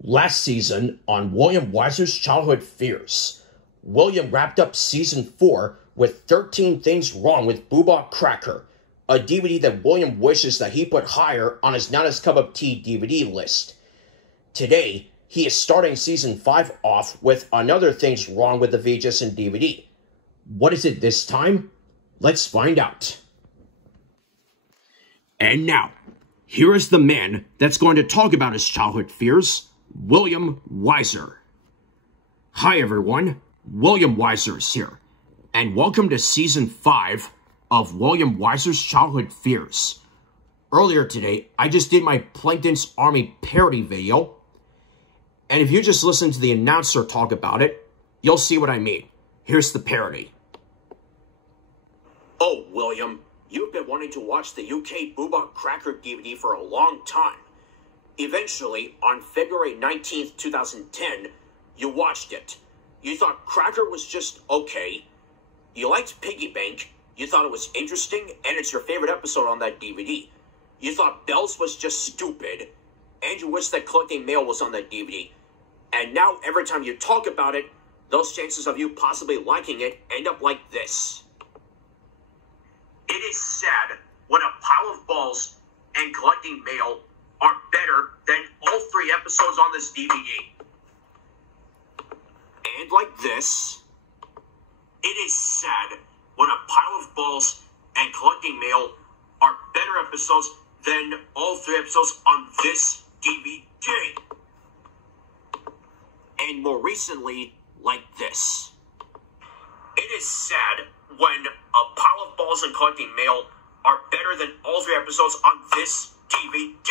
Last season on William Weyser's Childhood Fears, William wrapped up Season 4 with 13 Things Wrong with Bubba Cracker, a DVD that William wishes that he put higher on his Not His Cup of Tea DVD list. Today, he is starting Season 5 off with another Things Wrong with the VHS and DVD. What is it this time? Let's find out. And now, here is the man that's going to talk about his childhood fears, William Weyser. Hi everyone, William Weyser is here, and welcome to Season 5 of William Weyser's Childhood Fears. Earlier today, I just did my Plankton's Army parody video, and if you just listen to the announcer talk about it, you'll see what I mean. Here's the parody. Oh, William, you've been wanting to watch the UK Bubba Cracker DVD for a long time. Eventually, on February 19th, 2010, you watched it. You thought Cracker was just okay. You liked Piggy Bank. You thought it was interesting, and it's your favorite episode on that DVD. You thought Bells was just stupid, and you wish that Collecting Mail was on that DVD. And now, every time you talk about it, those chances of you possibly liking it end up like this. It is sad when a pile of balls and Collecting Mail are better than all 3 episodes on this DVD. And like this, it is sad when a pile of balls and Collecting Mail are better episodes than all 3 episodes on this DVD. And more recently, like this. It is sad when a pile of balls and Collecting Mail are better than all 3 episodes on this DVD.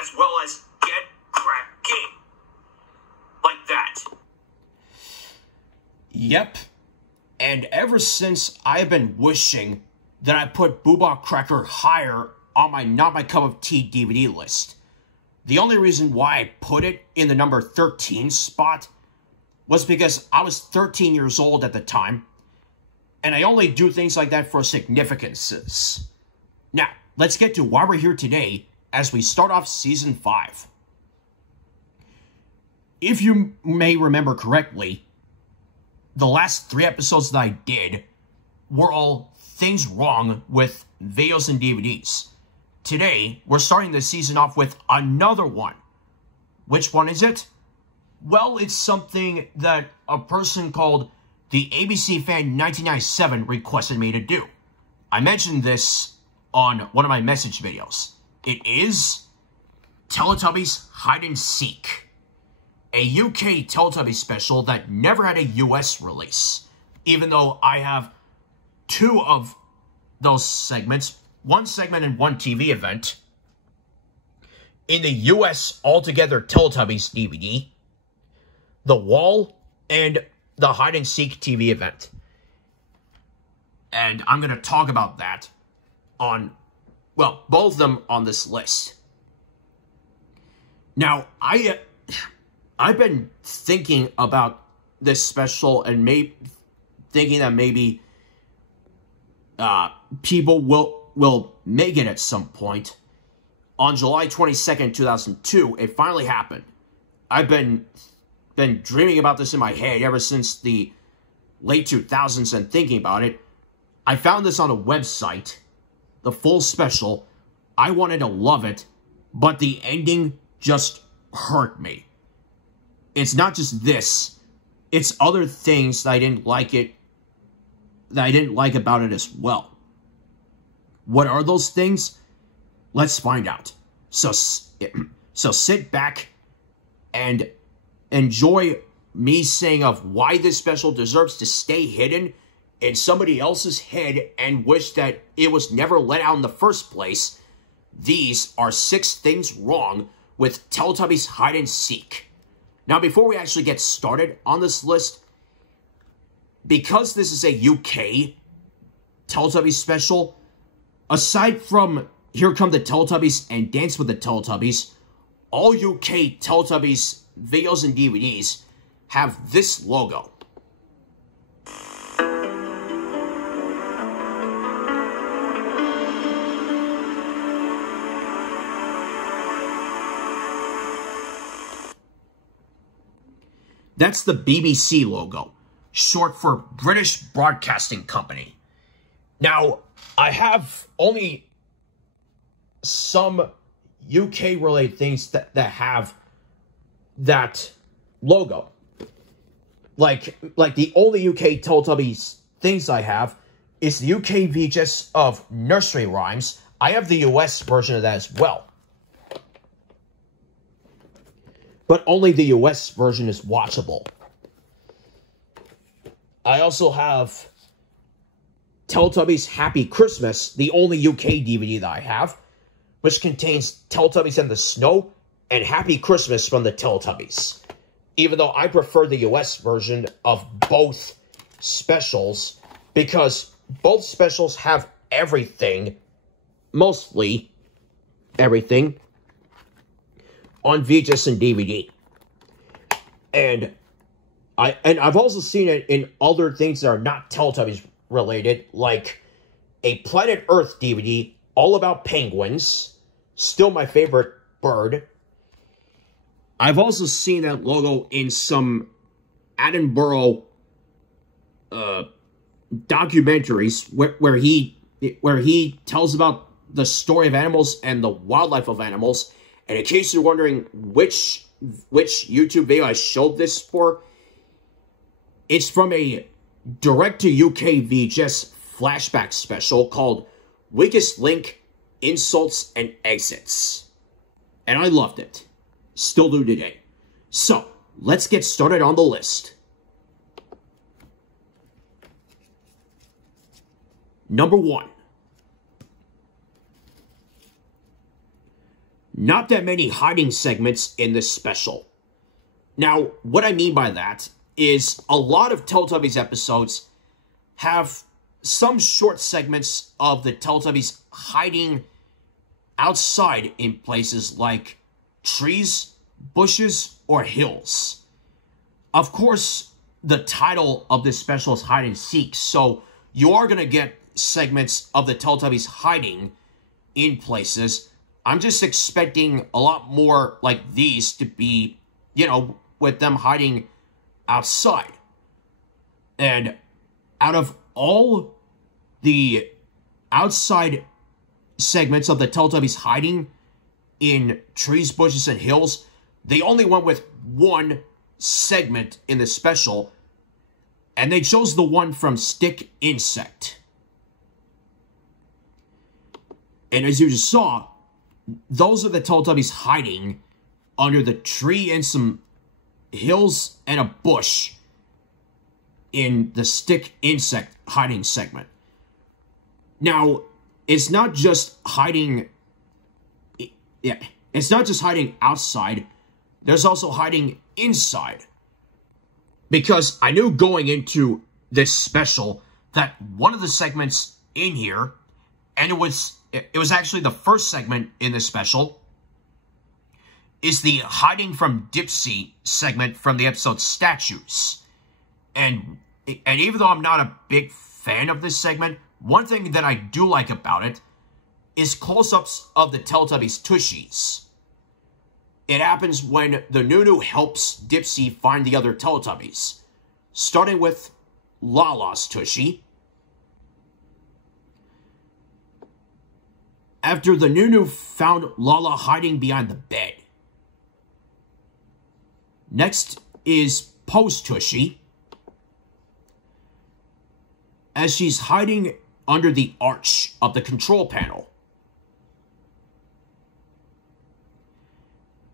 As well as Get Cracking. Like that. Yep. And ever since I've been wishing that I put Bubba Cracker higher on my Not My Cup of Tea DVD list. The only reason why I put it in the number 13 spot was because I was 13 years old at the time, and I only do things like that for significances. Now, let's get to why we're here today as we start off Season 5. If you may remember correctly, the last 3 episodes that I did were all things wrong with videos and DVDs. Today, we're starting the season off with another one. Which one is it? Well, it's something that a person called the ABC Fan 1997 requested me to do. I mentioned this on one of my message videos. It is Teletubbies Hide and Seek, a UK Teletubbies special that never had a US release, even though I have 2 of those segments, 1 segment and 1 TV event, in the US Altogether Teletubbies DVD, The Wall, and the Hide and Seek TV event. And I'm going to talk about that on, well, both of them on this list. Now, I've been thinking about this special and thinking that maybe people will make it at some point. On July 22nd, 2002, it finally happened. I've been dreaming about this in my head ever since the late 2000s and thinking about it. I found this on a website, the full special. I wanted to love it, but the ending just hurt me. It's not just this, it's other things that I didn't like about it as well. What are those things? Let's find out. So sit back and enjoy me saying of why this special deserves to stay hidden in somebody else's head and wish that it was never let out in the first place. These are 6 things wrong with Teletubbies Hide and Seek. Now, before we actually get started on this list, because this is a UK Teletubbies special, aside from Here Come the Teletubbies and Dance with the Teletubbies, all UK Teletubbies videos and DVDs have this logo. That's the BBC logo, short for British Broadcasting Company. Now, I have only some UK-related things that have that logo. Like the only UK Teletubbies things I have is the UK VHS of Nursery Rhymes. I have the US version of that as well. But only the US version is watchable. I also have Teletubbies Happy Christmas, the only UK DVD that I have, which contains Teletubbies in the Snow and Happy Christmas from the Teletubbies. Even though I prefer the US version of both specials, because both specials have everything, mostly everything, on VHS and DVD. And I've also seen it in other things that are not Teletubbies related, like a Planet Earth DVD all about penguins, still my favorite bird. I've also seen that logo in some Attenborough documentaries where he tells about the story of animals and the wildlife of animals. And in case you're wondering which YouTube video I showed this for, it's from a direct-to-UK VHS flashback special called Weakest Link, Insults, and Exits. And I loved it. Still do today. So, let's get started on the list. Number 1. Not that many hiding segments in this special. Now, what I mean by that is a lot of Teletubbies episodes have some short segments of the Teletubbies hiding outside in places like trees, bushes, or hills. Of course, the title of this special is Hide and Seek, so you are going to get segments of the Teletubbies hiding in places. I'm just expecting a lot more like these to be, you know, with them hiding outside. And out of all the outside segments of the Teletubbies hiding in trees, bushes, and hills, they only went with one segment in the special, and they chose the one from Stick Insect. And as you just saw, those are the Teletubbies hiding under the tree and some hills and a bush in the Stick Insect hiding segment. Now, it's not just hiding... Yeah, it's not just hiding outside. There's also hiding inside. Because I knew going into this special that one of the segments in here, and it was actually the first segment in this special, is the Hiding from Dipsy segment from the episode Statues. And even though I'm not a big fan of this segment, one thing that I do like about it is close-ups of the Teletubbies tushies. It happens when the Nunu helps Dipsy find the other Teletubbies, starting with Lala's tushy. After the Nunu found Lala hiding behind the bed. Next is Po's tushy, as she's hiding under the arch of the control panel.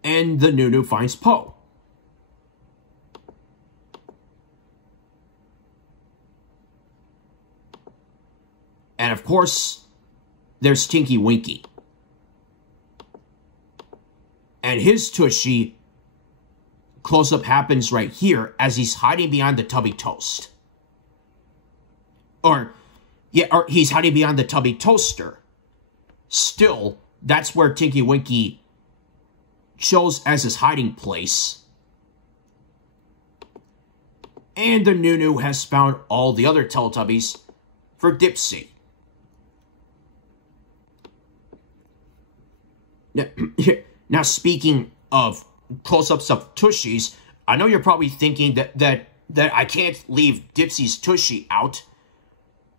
And the Nunu finds Po. And of course, there's Tinky Winky. And his tushy close-up happens right here as he's hiding behind the Tubby Toast. Or he's hiding behind the Tubby Toaster. Still, that's where Tinky Winky chose as his hiding place. And the Nunu has found all the other Teletubbies for Dipsy. Now, speaking of close-ups of tushies, I know you're probably thinking that I can't leave Dipsy's Tushy out.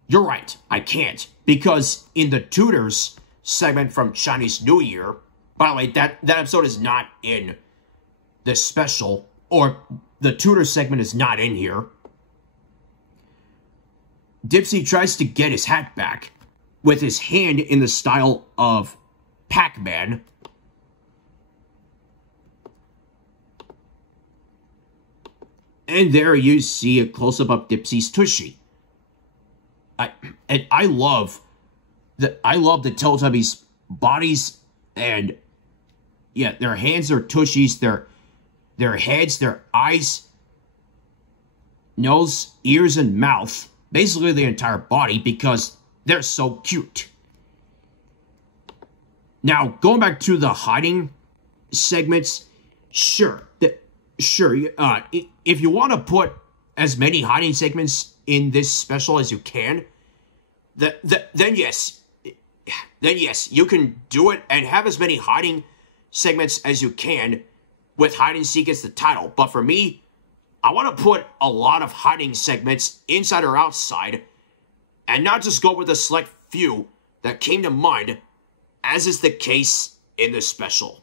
You're right, I can't. Because in the Tutors segment from Chinese New Year, by the way, that episode is not in this special, or the Tutor segment is not in here. Dipsy tries to get his hat back with his hand in the style of Pac-Man. And there you see a close-up of Dipsy's Tushy. I love the Teletubbies' bodies, and yeah, their hands, their tushies, their heads, their eyes, nose, ears, and mouth. Basically the entire body, because they're so cute. Now, going back to the hiding segments, sure, if you want to put as many hiding segments in this special as you can, then yes, you can do it and have as many hiding segments as you can with hide and seek as the title. But for me, I want to put a lot of hiding segments inside or outside, and not just go with a select few that came to mind, as is the case in this special.